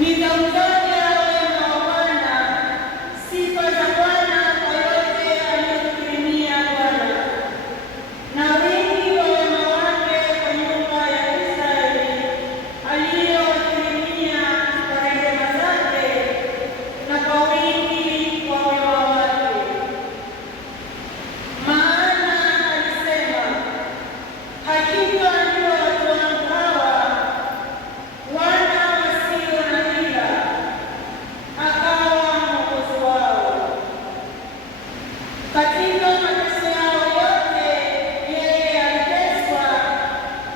Nitautaja wema wa Bwana, sifa za Bwana kwa yote aliyotukirimia Bwana, na wingi wa wema wake kwa nyumba ya Israeli, aliyowakirimia kwa rehema zake na kwa wingi wa wema wake. Maana alisema, hakika ndio watu wangu hawa, wana wasio na hila, akawa Mwokozi wao. Katika mateso yao yote yeye aliteswa,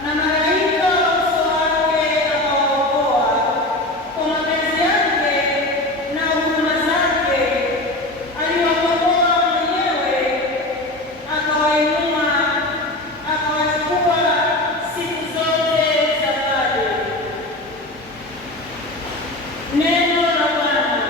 na malaika wa uso wake akawaokoa. Kwa mapenzi yake na huruma zake aliwakomboa mwenyewe, akawainua, akawachukua siku zote za kale. Neno la Bwana.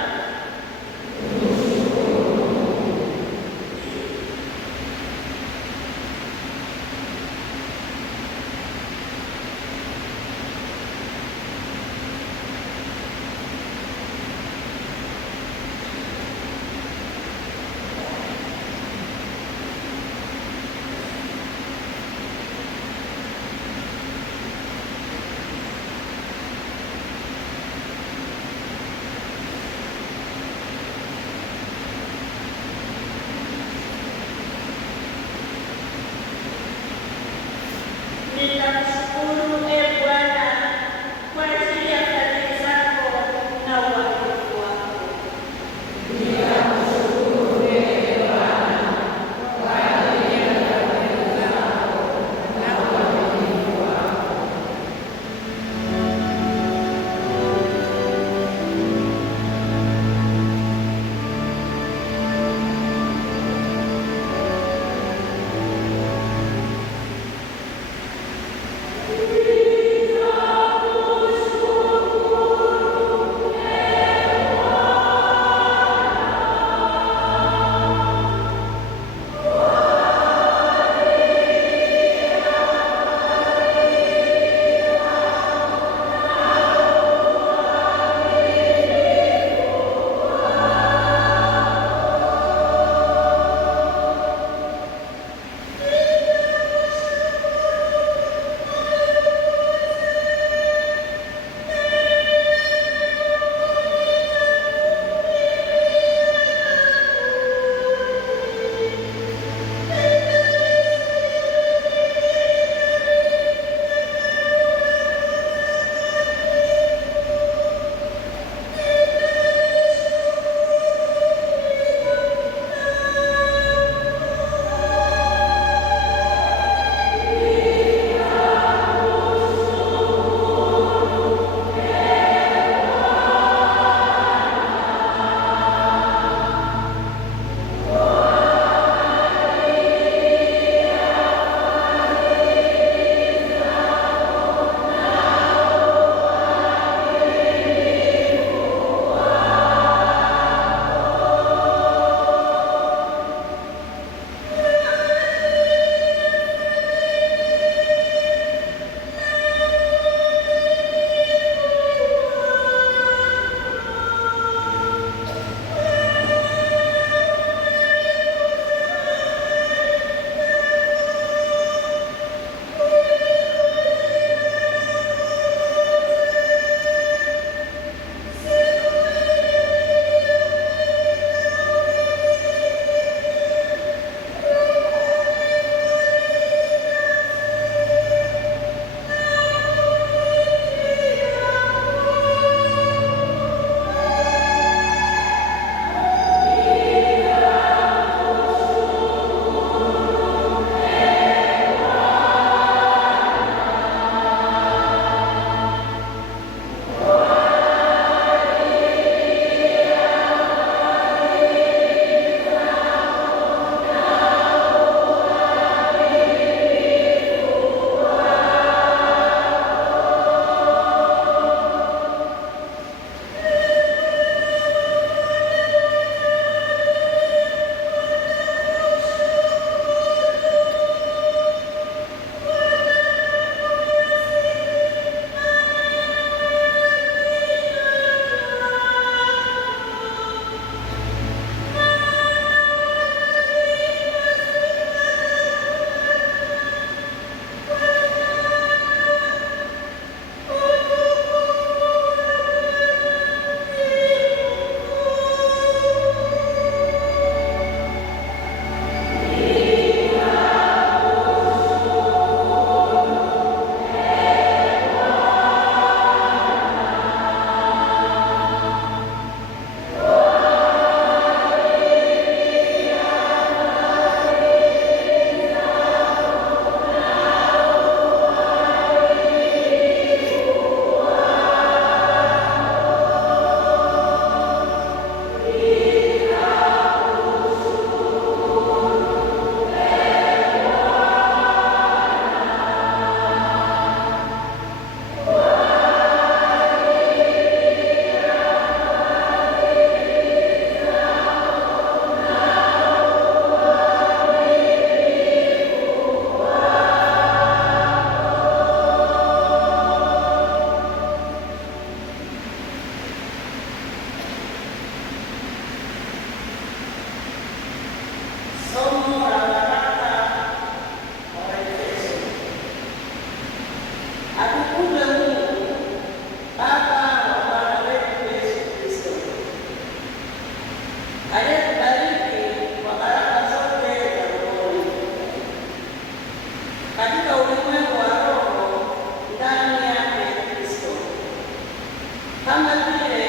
kama vile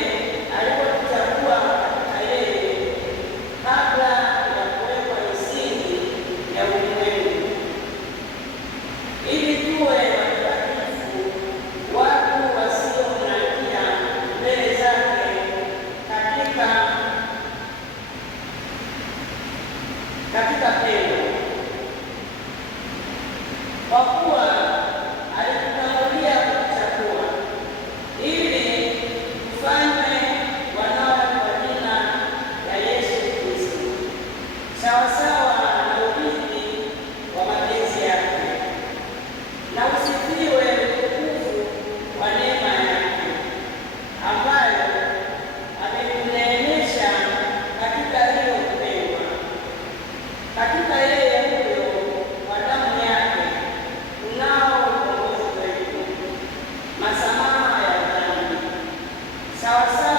alivyotuchagua katika yeye kabla ya kuwekwa misingi ya ulimwengu, ili tuwe watakatifu, watu wasio na hatia mbele zake katika pendo. Kwa kuwa alitutangulia kutuchagua ili tufanywe wanawe kwa jina la Yesu Kristo, sawasawa na urithi wa mapenzi yake, na usifiwe utukufu wa neema yake ambayo ametuneemesha katika hiyo kupendwa, katika yeye huyo kwa damu yake unao ukombozi wetu, masamaha ya dhambi, sawasawa